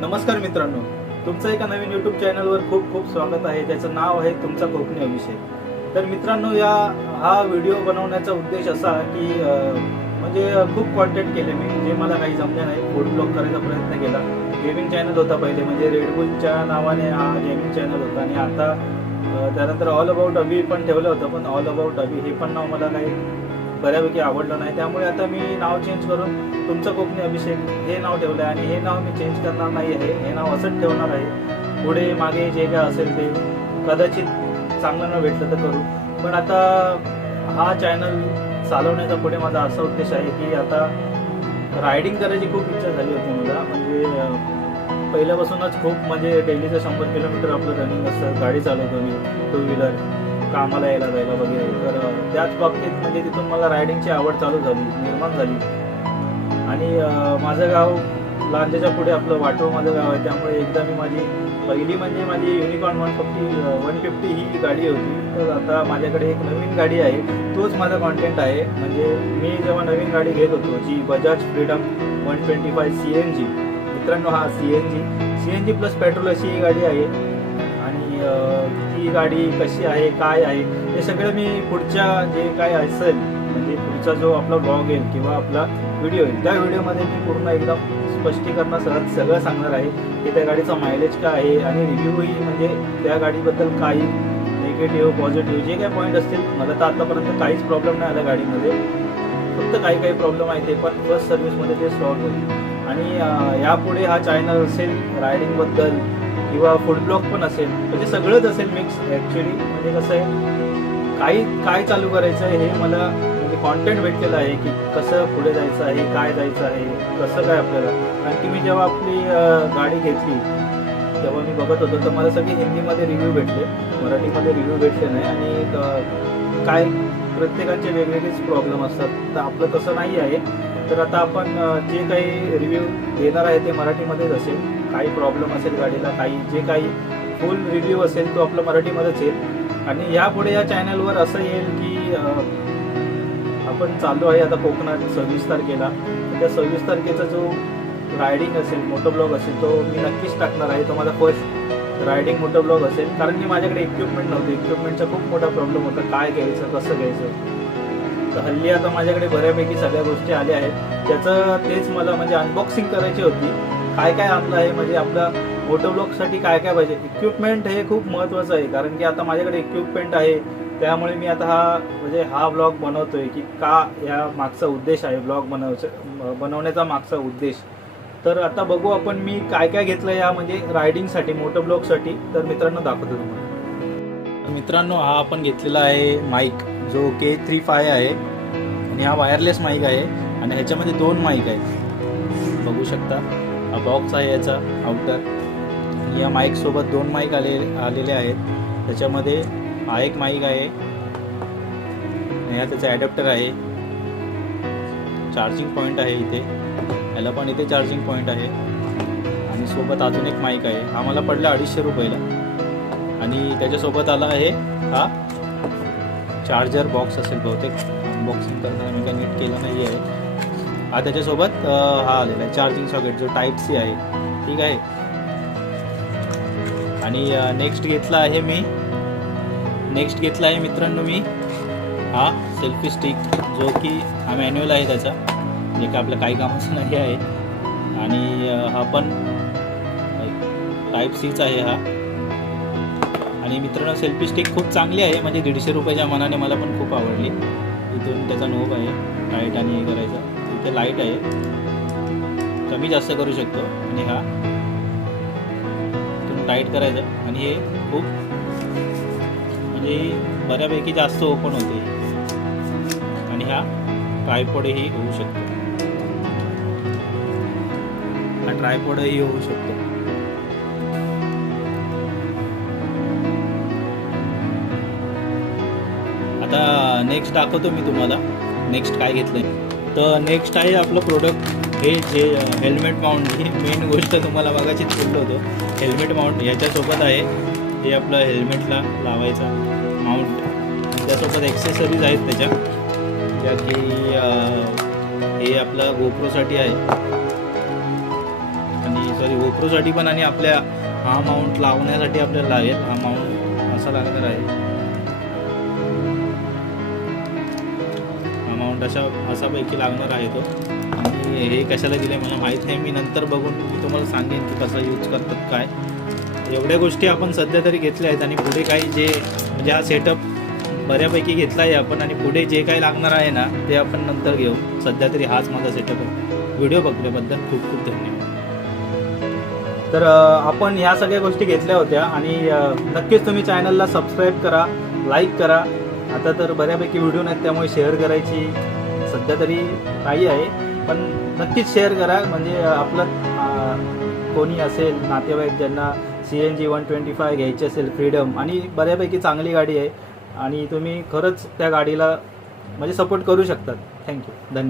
नमस्कार मित्रांनो, तुमचं एका नवीन यूट्यूब चॅनलवर खूप खूप स्वागत आहे. त्याचं नाव आहे तुमचा कोकणी अभिषेक. तर मित्रांनो, हा व्हिडिओ बनवण्याचा उद्देश असा की म्हणजे खूप कॉन्टेंट केले मी, जे मला काही जमले नाही. फूड ब्लॉग करायचा प्रयत्न केला. गेमिंग चॅनल होता पहिले, म्हणजे रेडबुलच्या नावाने हा गेमिंग चॅनल होता. आणि आता त्यानंतर ऑल अबाउट अभि पण ठेवलं होतं, पण ऑल अबाउट अभि हे पण नाव मला काही बऱ्यापैकी आवडलं नाही. त्यामुळे आता मी नाव चेंज करून तुमचं कोकणी अभिषेक हे नाव ठेवलं आहे. आणि हे नाव मी चेंज करणार नाही आहे, हे नाव असंच ठेवणार आहे. पुढे मागे जे काय असेल ते कदाचित चांगलं न भेटलं तर करू. पण आता हा चॅनल चालवण्याचा पुढे माझा असा उद्देश आहे की आता रायडिंग करायची खूप इच्छा झाली होती मला. म्हणजे पहिल्यापासूनच खूप, म्हणजे डेलीचं 100 किलोमीटर आपलं रनिंग असतं. गाडी चालवतो मी, 2 व्हीलर, कामाला यायला जायला वगैरे. तर त्याच बाबतीत म्हणजे तिथून मला रायडिंगची आवड चालू झाली, निर्माण झाली. आणि माझं गाव लांजेच्या पुढे आपलं वाटोळ माझं गाव आहे. त्यामुळे एकदा मी पहिली म्हणजे माझी युनिकॉर्न 150 ही गाडी होती. तर आता माझ्याकडे एक नवीन गाडी आहे, तोच माझा कॉन्टेंट आहे. म्हणजे मी जेव्हा नवीन गाडी घेत होतो, जी बजाज फ्रीडम 125 CNG. मित्रांनो, हा CNG प्लस पेट्रोल अशी ही गाडी आहे. आणि ती गाडी कशी आहे, काय आहे, हे सगळं मी पुढच्या जे काय असेल, म्हणजे पुढचा जो आपला ब्लॉग येईल किंवा आपला व्हिडिओ येईल, त्या व्हिडिओमध्ये मी पूर्ण एकदम स्पष्टीकरणासह सगळं सांगणार आहे की त्या गाडीचा मायलेज काय आहे. आणि रिव्ह्यूही, म्हणजे त्या गाडीबद्दल काही निगेटिव्ह पॉझिटिव्ह जे काही पॉईंट असतील. मला तर आतापर्यंत काहीच प्रॉब्लेम नाही आला गाडीमध्ये. फक्त काही प्रॉब्लेम आहे, ते पण फर्स्ट सर्व्हिसमध्ये ते सॉल्व्ह होईल. आणि यापुढे हा चॅनल असेल रायडिंगबद्दल किंवा फूड ब्लॉग पण असेल, म्हणजे सगळंच असेल मिक्स ॲक्च्युली. म्हणजे कसं आहे, काय चालू करायचं आहे हे मला म्हणजे कॉन्टेंट भेटलेलं आहे की कसं पुढे जायचं आहे, काय जायचं आहे, कसं काय आपल्याला. कारण की मी जेव्हा आपली गाडी घेतली तेव्हा मी बघत होतो, तर मला सगळे हिंदीमध्ये रिव्ह्यू भेटले, मराठीमध्ये रिव्ह्यू भेटले नाही. आणि काय प्रत्येकाचे वेगवेगळेच प्रॉब्लेम असतात, तर आपलं तसं नाही आहे. तर आता आपण जे काही रिव्ह्यू देणार आहे ते मराठीमध्येच असेल. काही प्रॉब्लेम असेल गाडीला, जे काही फुल रिव्ह्यू असेल तो आपलं मराठीमध्येच येईल. आणि यापुढे या चॅनलवर असं येईल की आपण चाललो आहे आता कोकणात 26 तारखेला. त्या 26 तारखेचा जो रायडिंग असेल, मोटो ब्लॉग असेल, तो मी नक्कीच टाकणार आहे. तो माझा फर्स्ट रायडिंग मोटो ब्लॉग असेल. कारण की माझ्याकडे इक्विपमेंट नव्हते, इक्विपमेंटचा खूप मोठा प्रॉब्लेम होता, काय घ्यायचं, कसं घ्यायचं. तर हल्ली आता माझ्याकडे बऱ्यापैकी सगळ्या गोष्टी आल्या आहेत. त्याचं तेच मला म्हणजे अनबॉक्सिंग करायची होती, काय आणलं आहे, म्हणजे आपल्या मोटो ब्लॉगसाठी काय पाहिजे. इक्विपमेंट हे खूप महत्त्वाचं आहे. कारण की आता माझ्याकडे इक्विपमेंट आहे, त्यामुळे मी आता हा ब्लॉग बनवतोय की का, या मागचा उद्देश आहे ब्लॉग बनवण्याचा मागचा उद्देश. तर आता बघू आपण मी काय घेतलं या म्हणजे रायडिंगसाठी, मोटो ब्लॉगसाठी. तर मित्रांनो दाखवतो तुम्हाला. मित्रांनो, हा आपण घेतलेला आहे माईक, जो K35 आहे. आणि हा वायरलेस माईक आहे. आणि ह्याच्यामध्ये 2 माईक आहेत, बघू शकता. हा बॉक्स आहे याचा आउटर. आणि या माईकसोबत 2 माईक आलेले आहेत. त्याच्यामध्ये हा एक माईक आहे, आणि हा त्याचा ॲडॅप्टर आहे. चार्जिंग पॉईंट आहे इथे, याला पण इथे चार्जिंग पॉईंट आहे. आणि सोबत अजून एक माईक आहे. हा मला पडला 250 रुपयाला. आणि त्याच्यासोबत आला आहे हा चार्जर बॉक्स असेल बहुतेक. अनबॉक्सिंग करताना मी काही नीट केलं नाही आहे. हा त्याच्यासोबत हा आलेला आहे चार्जिंग सॉकेट, जो टाईप C आहे. ठीक आहे. आणि नेक्स्ट घेतला आहे मित्रांनो मी हा सेल्फी स्टिक, जो की हा मॅन्युअल आहे त्याचा, जे का आपल्या काही कामाचं नाही आहे. आणि हा पण टाईप Cचा आहे हा. आणि मित्रांनो, सेल्फी स्टिक खूप चांगली आहे, म्हणजे 150 रुपयाच्या मनाने मला पण खूप आवडली. इथून त्याचा नोब आहे लाईट आणि हे करायचा, इथे लाईट आहे, कमी जास्त करू शकतो. आणि हा इथून टाईट करायचं, आणि हे खूप म्हणजे बऱ्यापैकी जास्त ओपन होते. आणि हा ट्रायपॉडही होऊ शकतो, आता नेक्स्ट दाखवतो मी तुम्हाला नेक्स्ट काय घेतलंय. तर नेक्स्ट आहे आपलं प्रोडक्ट, हे जे हेल्मेट माउंट. ही मेन गोष्ट तुम्हाला बघायचीच बोललो होतो. हेल्मेट माउंट याच्यासोबत आहे, हे आपलं हेल्मेटला लावायचा माउंट. त्यासोबत ॲक्सेसरीज आहेत त्याच्या, ज्या की हे आपलं गोप्रोसाठी आहे. आणि सॉरी गोप्रोसाठी पण आणि आपल्या हा माउंट लावण्यासाठी आपल्याला लागेल. हा माउंट असा लागणार आहे. हा माउंट असापैकी लागणार आहे तो. आणि हे कशाला दिले मला माहीत नाही, मी नंतर बघून मी तुम्हाला सांगेन की कसा यूज करतात काय. एवढ्या गोष्टी आपण सध्या तरी घेतल्या आहेत आणि पुढे काही जे म्हणजे हा सेटअप बऱ्यापैकी घेतला आहे आपण आणि पुढे जे काही लागणार आहे ना ते आपण नंतर घेऊ. सध्या तरी हाच माझा सेटअप आहे. व्हिडिओ बघल्याबद्दल खूप खूप धन्यवाद. तर आपण ह्या सगळ्या गोष्टी घेतल्या होत्या आणि नक्कीच तुम्ही चॅनलला सबस्क्राईब करा, लाईक करा. आता तर बऱ्यापैकी व्हिडिओ नाहीत त्यामुळे शेअर करायची सध्या तरी काही आहे, पण नक्कीच शेअर करा. म्हणजे आपलं कोणी असेल नातेवाईक ज्यांना CNG 125 घ्यायची असेल फ्रीडम, आणि बऱ्यापैकी चांगली गाडी आहे आणि तुम्ही खरंच त्या गाडीला म्हणजे सपोर्ट करू शकतात. थँक्यू, धन्यवाद.